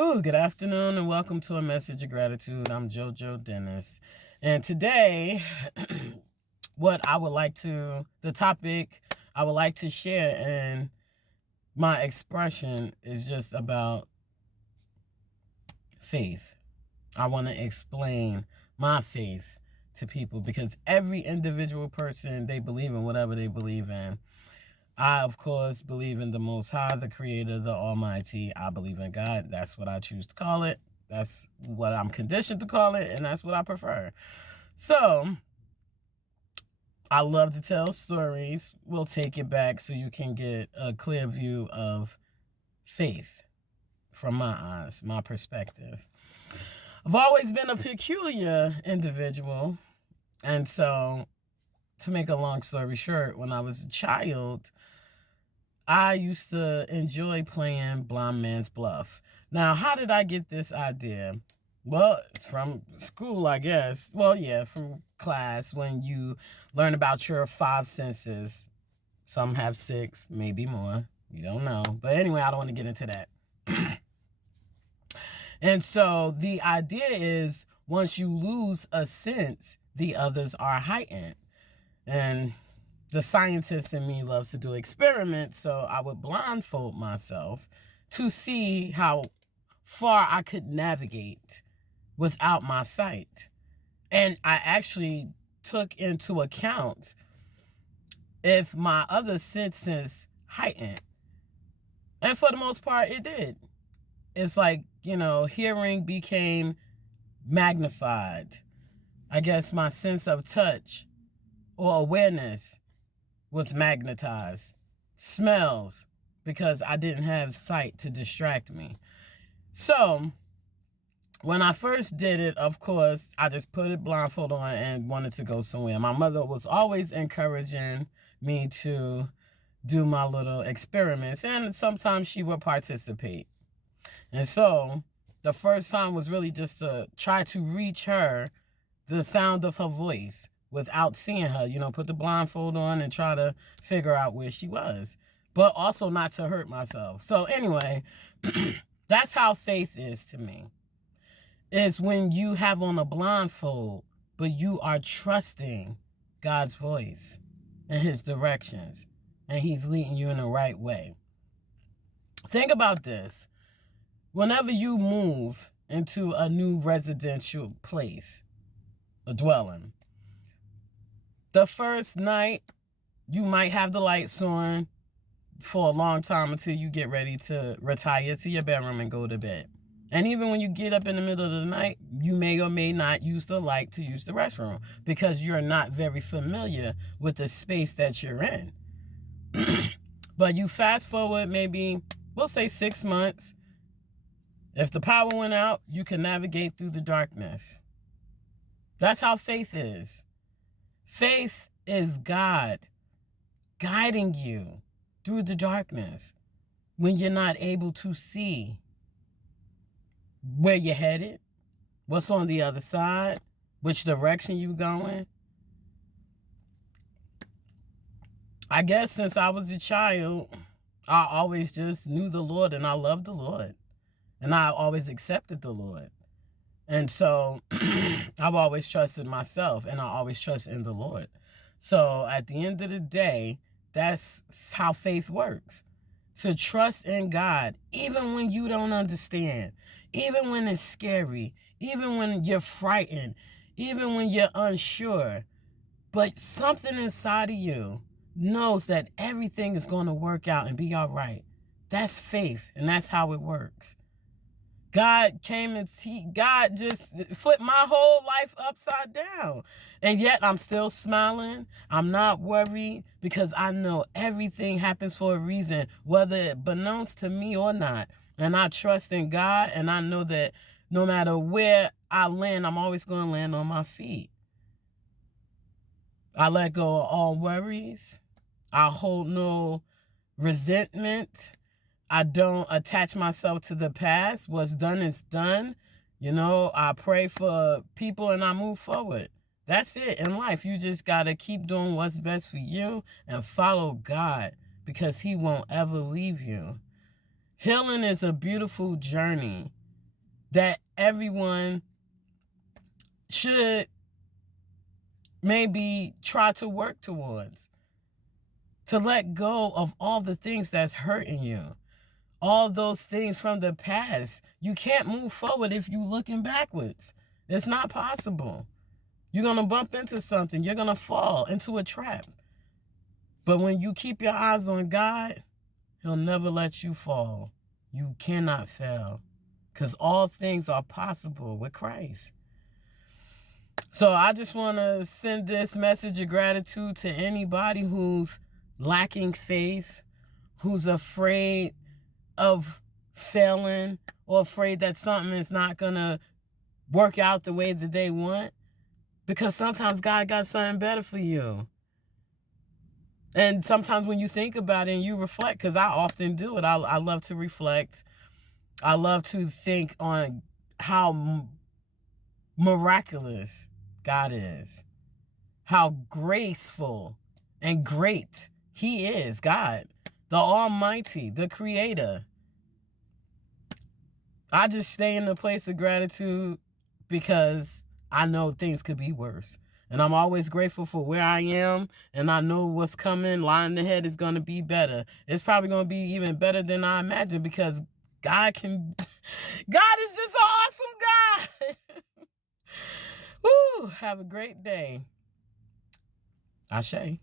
Ooh, good afternoon and welcome to a message of gratitude. I'm JoJo Dennis. And today, the topic I would like to share and my expression is just about faith. I want to explain my faith to people because every individual person, they believe in whatever they believe in. I, of course, believe in the Most High, the Creator, the Almighty. I believe in God. That's what I choose to call it. That's what I'm conditioned to call it, and that's what I prefer. So, I love to tell stories. We'll take it back so you can get a clear view of faith from my eyes, my perspective. I've always been a peculiar individual, and so, to make a long story short, when I was a child, I used to enjoy playing blind man's bluff. Now, how did I get this idea? Well, it's from school, I guess. Well, yeah, from class when you learn about your five senses. Some have six, maybe more. You don't know. But anyway, I don't want to get into that. And so the idea is once you lose a sense, the others are heightened. And the scientist in me loves to do experiments, so I would blindfold myself to see how far I could navigate without my sight. And I actually took into account if my other senses heightened. And for the most part, it did. It's like, hearing became magnified. I guess my sense of touch or awareness was magnetized. Smells, because I didn't have sight to distract me. So, when I first did it, of course, I just put it blindfold on and wanted to go somewhere. My mother was always encouraging me to do my little experiments, and sometimes she would participate. And so, the first time was really just to try to reach her, the sound of her voice, without seeing her, put the blindfold on and try to figure out where she was, but also not to hurt myself. So anyway, that's how faith is to me. It's when you have on a blindfold, but you are trusting God's voice and his directions, and he's leading you in the right way. Think about this. Whenever you move into a new residential place, a dwelling, the first night, you might have the lights on for a long time until you get ready to retire to your bedroom and go to bed. And even when you get up in the middle of the night, you may or may not use the light to use the restroom because you're not very familiar with the space that you're in. But you fast forward maybe, we'll say 6 months. If the power went out, you can navigate through the darkness. That's how faith is. Faith is God guiding you through the darkness when you're not able to see where you're headed, what's on the other side, which direction you're going. I guess since I was a child, I always just knew the Lord and I loved the Lord. And I always accepted the Lord. And so I've always trusted myself and I always trust in the Lord. So at the end of the day, that's how faith works. To trust in God, even when you don't understand, even when it's scary, even when you're frightened, even when you're unsure. But something inside of you knows that everything is going to work out and be all right. That's faith, and that's how it works. God came and God just flipped my whole life upside down. And yet I'm still smiling. I'm not worried because I know everything happens for a reason, whether it belongs to me or not. And I trust in God, and I know that no matter where I land, I'm always going to land on my feet. I let go of all worries. I hold no resentment. I don't attach myself to the past. What's done is done. I pray for people and I move forward. That's it in life. You just got to keep doing what's best for you and follow God because he won't ever leave you. Healing is a beautiful journey. that everyone should maybe try to work towards. To let go of all the things that's hurting you. All those things from the past. You can't move forward if you're looking backwards. It's not possible. You're going to bump into something. You're going to fall into a trap. But when you keep your eyes on God, He'll never let you fall. You cannot fail. Because all things are possible with Christ. So I just want to send this message of gratitude to anybody who's lacking faith, who's afraid of failing or afraid that something is not going to work out the way that they want. Because sometimes God got something better for you. And sometimes when you think about it and you reflect, because I often do it, I love to reflect. I love to think on how miraculous God is. How graceful and great He is, God. The Almighty, the Creator. I just stay in the place of gratitude because I know things could be worse. And I'm always grateful for where I am. And I know what's coming. Lying ahead is going to be better. It's probably going to be even better than I imagined because God is just an awesome God. Woo, have a great day. Ashe.